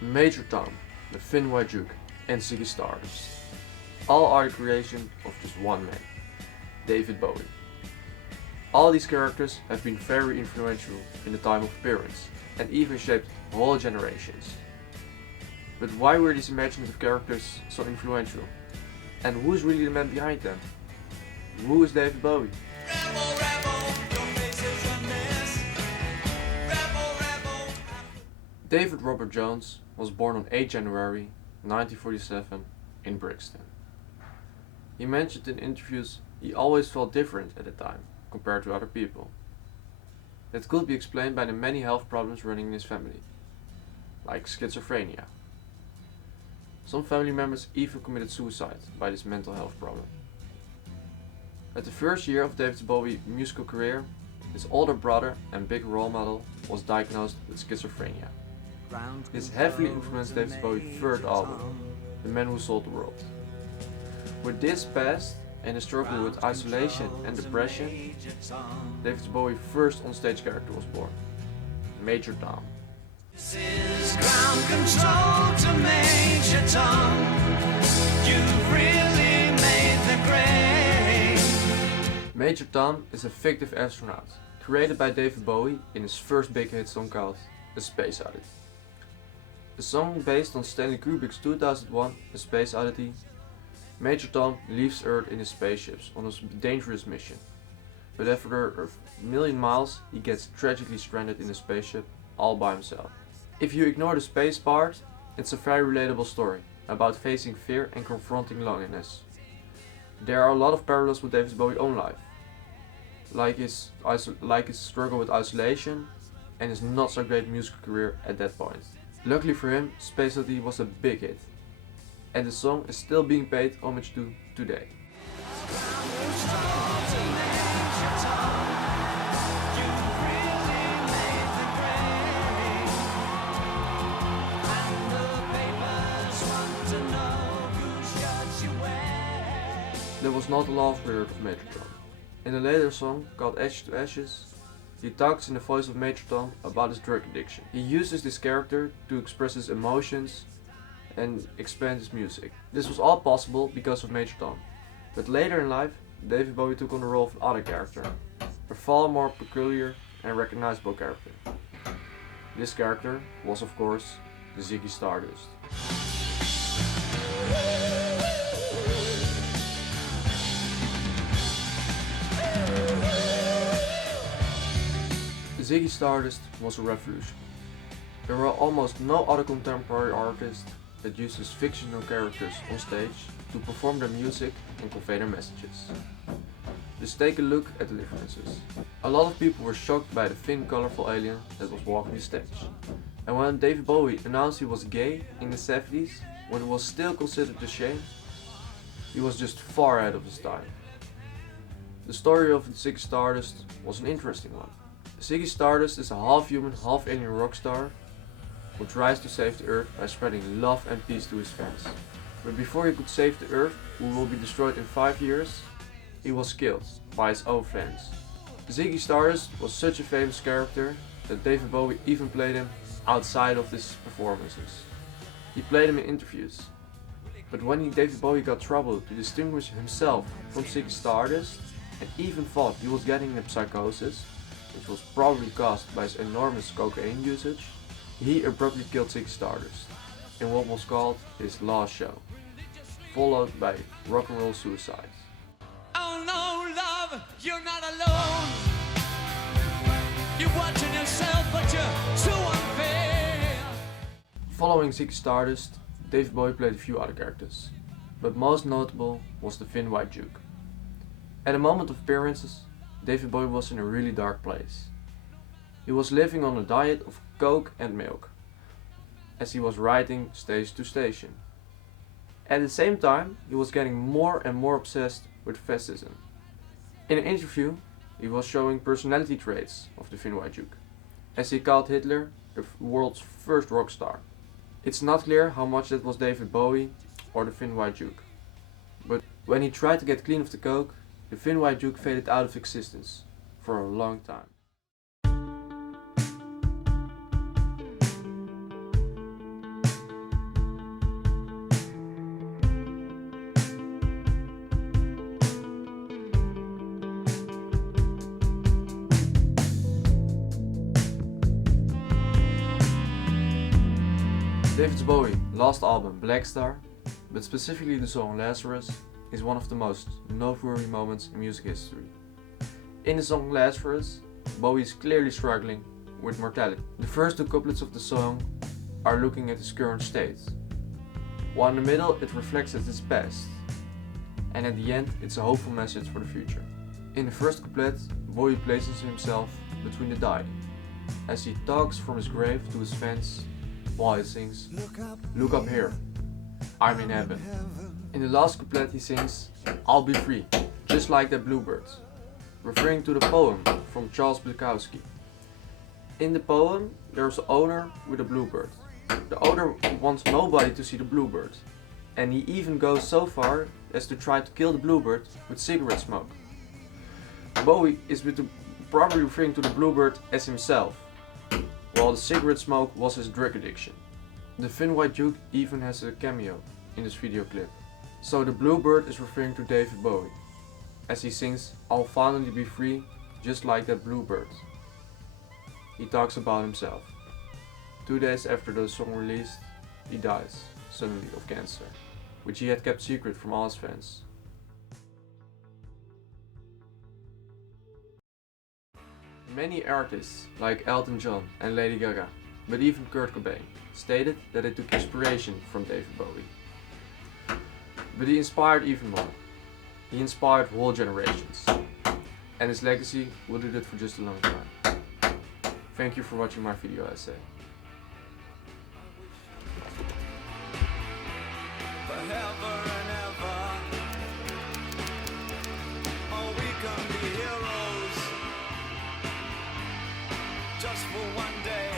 Major Tom, the Thin White Duke, and Ziggy Stardust. All are the creation of just one man, David Bowie. All these characters have been very influential in the time of appearance and even shaped whole generations. But why were these imaginative characters so influential? And who's really the man behind them? Who is David Bowie? David Robert Jones was born on 8 January 1947 in Brixton. He mentioned in interviews he always felt different at the time compared to other people. That could be explained by the many health problems running in his family, like schizophrenia. Some family members even committed suicide by this mental health problem. At the first year of David Bowie's musical career, his older brother and big role model was diagnosed with schizophrenia. This heavily influenced David Bowie's third album, The Man Who Sold the World. With this past and the struggle with isolation and depression, David Bowie's first on-stage character was born, Major Tom. This is ground control to Major Tom. You've really made the grade. Major Tom is a fictive astronaut, created by David Bowie in his first big hit song called A Space Oddity. The song based on Stanley Kubrick's 2001 A Space Oddity, Major Tom leaves Earth in his spaceships on a dangerous mission. But after a million miles, he gets tragically stranded in a spaceship all by himself. If you ignore the space part, it's a very relatable story about facing fear and confronting loneliness. There are a lot of parallels with David Bowie's own life, like his struggle with isolation and his not so great musical career at that point. Luckily for him, Space Oddity was a big hit, and the song is still being paid homage to today. That was not the last word of Major Tom. In a later song called Ashes to Ashes, he talks in the voice of Major Tom about his drug addiction. He uses this character to express his emotions and expand his music. This was all possible because of Major Tom. But later in life, David Bowie took on the role of an other character, a far more peculiar and recognizable character. This character was of course the Ziggy Stardust. Ziggy Stardust was a revolution. There were almost no other contemporary artist that uses fictional characters on stage to perform their music and convey their messages. Just take a look at the differences. A lot of people were shocked by the thin, colorful alien that was walking the stage. And when David Bowie announced he was gay in the 70s, when it was still considered a shame, he was just far ahead of his time. The story of Ziggy Stardust was an interesting one. Ziggy Stardust is a half-human, half-alien rock star who tries to save the Earth by spreading love and peace to his fans. But before he could save the Earth, who will be destroyed in 5 years, he was killed by his own fans. Ziggy Stardust was such a famous character that David Bowie even played him outside of his performances. He played him in interviews. But when David Bowie got trouble to distinguish himself from Ziggy Stardust and even thought he was getting a psychosis, which was probably caused by his enormous cocaine usage, he abruptly killed Ziggy Stardust in what was called his last show, followed by rock and roll suicide. Oh no, love, you're not alone. You're watching yourself, but you're so unfair. Following Ziggy Stardust, David Bowie played a few other characters, but most notable was the Thin White Duke. At the moment of appearances, David Bowie was in a really dark place. He was living on a diet of coke and milk, as he was riding stage to station. At the same time, he was getting more and more obsessed with fascism. In an interview, he was showing personality traits of the Thin White Duke, as he called Hitler the world's first rock star. It's not clear how much that was David Bowie or the Thin White Duke, but when he tried to get clean of the coke, the Thin White Duke faded out of existence for a long time. David Bowie's last album, Black Star, but specifically the song Lazarus, is one of the most noteworthy moments in music history. In the song Lazarus, Bowie is clearly struggling with mortality. The first two couplets of the song are looking at his current state, while in the middle it reflects at his past, and at the end it's a hopeful message for the future. In the first couplet, Bowie places himself between the dying, as he talks from his grave to his fans while he sings, "Look up here, I'm in heaven." In the last couplet he sings, "I'll be free, just like that bluebird," referring to the poem from Charles Bukowski. In the poem, there's an owner with a bluebird. The owner wants nobody to see the bluebird, and he even goes so far as to try to kill the bluebird with cigarette smoke. Bowie is probably referring to the bluebird as himself, while the cigarette smoke was his drug addiction. The Thin White Duke even has a cameo in this video clip. So the bluebird is referring to David Bowie, as he sings, "I'll finally be free, just like that bluebird." He talks about himself. 2 days after the song released, he dies suddenly of cancer, which he had kept secret from all his fans. Many artists, like Elton John and Lady Gaga, but even Kurt Cobain, stated that they took inspiration from David Bowie. But he inspired even more. He inspired whole generations, and his legacy will do that for just a long time. Thank you for watching my video essay. Forever and ever, oh, we can be heroes just for one day.